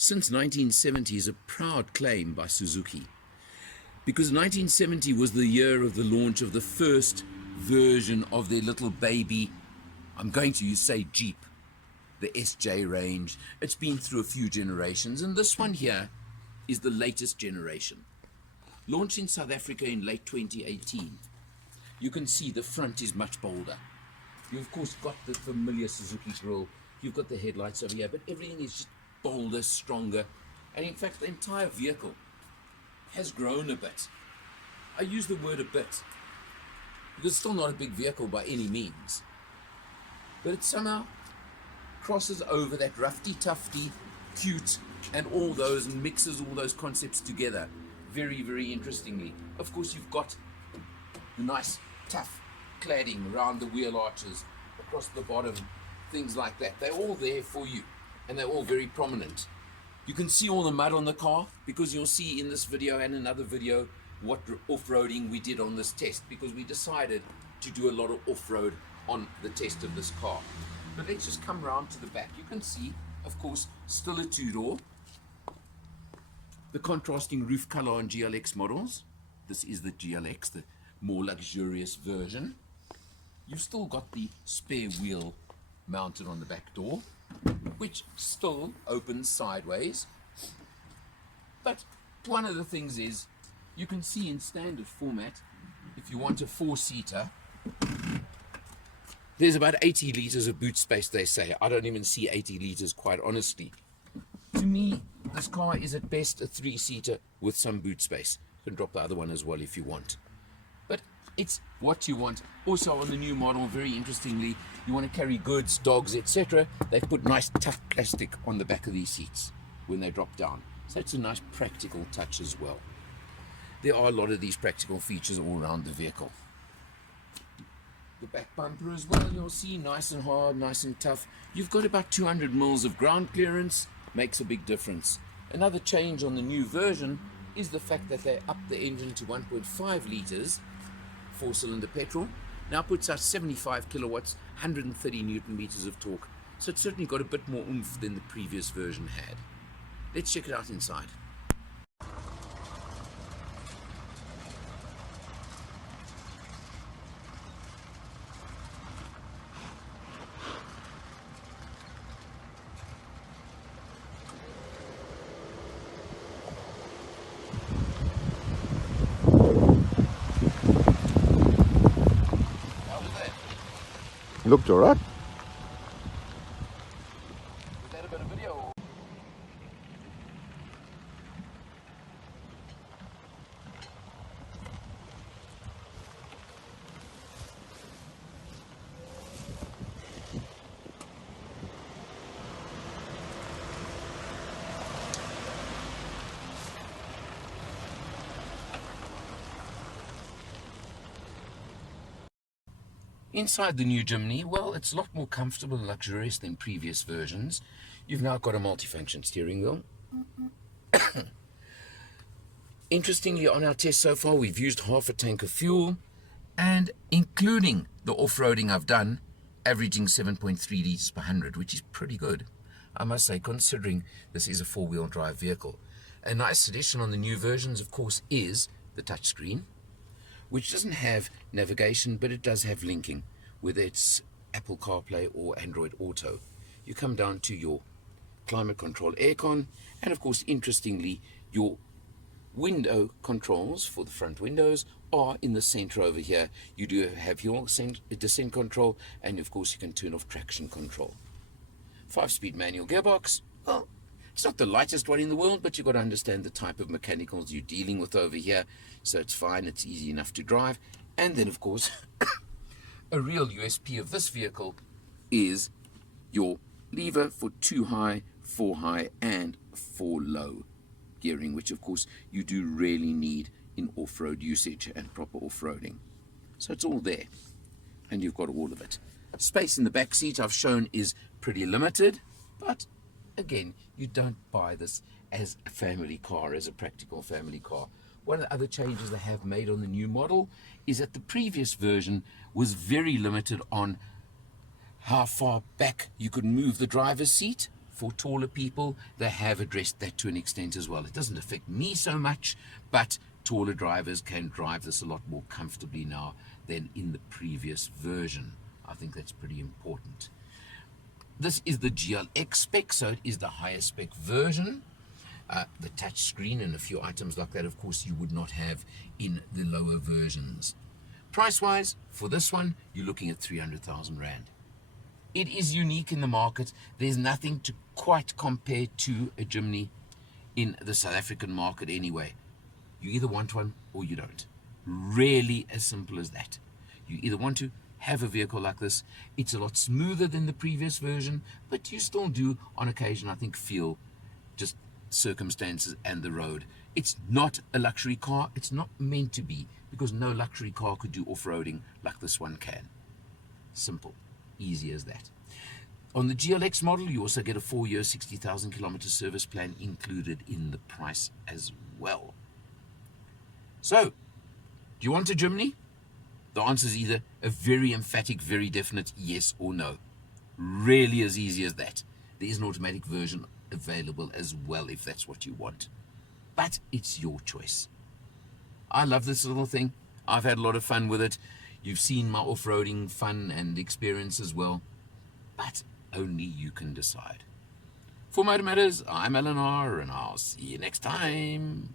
since 1970 is a proud claim by Suzuki, because 1970 was the year of the launch of the first version of their little baby, I'm going to say Jeep, the SJ range. It's been through a few generations, and this one here is the latest generation. Launched in South Africa in late 2018. You can see the front is much bolder. You've of course got the familiar Suzuki grille, you've got the headlights over here, but everything is just bolder, stronger, and in fact the entire vehicle has grown a bit. I use the word a bit because it's still not a big vehicle by any means, but it somehow crosses over that roughy-tufty, cute, and all those, and mixes all those concepts together very, very interestingly. Of course, you've got the nice, tough cladding around the wheel arches, across the bottom, things like that. They're all there for you, and they're all very prominent. You can see all the mud on the car, because you'll see in this video and another video what off-roading we did on this test, because we decided to do a lot of off-road on the test of this car. But let's just come round to the back. You can see, of course, still a two-door. The contrasting roof color on GLX models. This is the GLX, the more luxurious version. You've still got the spare wheel mounted on the back door, which still opens sideways. But one of the things is, you can see in standard format, if you want a four-seater, there's about 80 litres of boot space, they say. I don't even see 80 litres, quite honestly. To me, this car is at best a three-seater with some boot space. You can drop the other one as well if you want. But it's what you want. Also on the new model, very interestingly, you want to carry goods, dogs, etc. They've put nice tough plastic on the back of these seats when they drop down. So it's a nice practical touch as well. There are a lot of these practical features all around the vehicle. The back bumper as well, you'll see, nice and hard, nice and tough. You've got about 200 mils of ground clearance, makes a big difference. Another change on the new version is the fact that they upped the engine to 1.5 litres, 4-cylinder petrol. Now puts out 75 kilowatts, 130 newton meters of torque. So it's certainly got a bit more oomph than the previous version had. Let's check it out inside. Looked alright. Was that a bit of video? Inside the new Jimny, well, it's a lot more comfortable and luxurious than previous versions. You've now got a multifunction steering wheel. Interestingly, on our test so far, we've used half a tank of fuel, and including the off-roading I've done, averaging 7.3 litres per 100, which is pretty good, I must say, considering this is a four-wheel drive vehicle. A nice addition on the new versions, of course, is the touchscreen, which doesn't have navigation, but it does have linking, whether it's Apple CarPlay or Android Auto. You come down to your climate control aircon, and of course, interestingly, your window controls for the front windows are in the center over here. You do have your descent control, and of course, you can turn off traction control. 5-speed manual gearbox. Well, it's not the lightest one in the world, but you've got to understand the type of mechanicals you're dealing with over here. So it's fine, it's easy enough to drive. And then, of course, a real USP of this vehicle is your lever for 2 high, 4 high, and 4 low gearing, which, of course, you do really need in off-road usage and proper off-roading. So it's all there, and you've got all of it. Space in the back seat, I've shown, is pretty limited, but again, you don't buy this as a family car, as a practical family car. One of the other changes they have made on the new model is that the previous version was very limited on how far back you could move the driver's seat for taller people, they have addressed that to an extent as well. It doesn't affect me so much, but taller drivers can drive this a lot more comfortably now than in the previous version. I think that's pretty important. This is the GLX spec, so it is the higher spec version. The touch screen and a few items like that, of course, you would not have in the lower versions. Price-wise, for this one, you're looking at 300,000 Rand. It is unique in the market. There's nothing to quite compare to a Jimny in the South African market anyway. You either want one or you don't. Really as simple as that. You either want to have a vehicle like this. It's a lot smoother than the previous version, but you still do, on occasion, I think, feel just circumstances and the road. It's not a luxury car. It's not meant to be, because no luxury car could do off-roading like this one can. Simple. Easy as that. On the GLX model, you also get a 4-year, 60,000 kilometer service plan included in the price as well. So, do you want a Jimny? The answer is either a very emphatic, very definite yes or no. Really as easy as that. There is an automatic version available as well if that's what you want. But it's your choice. I love this little thing. I've had a lot of fun with it. You've seen my off-roading fun and experience as well. But only you can decide. For Motor Matters, I'm Eleanor, and I'll see you next time.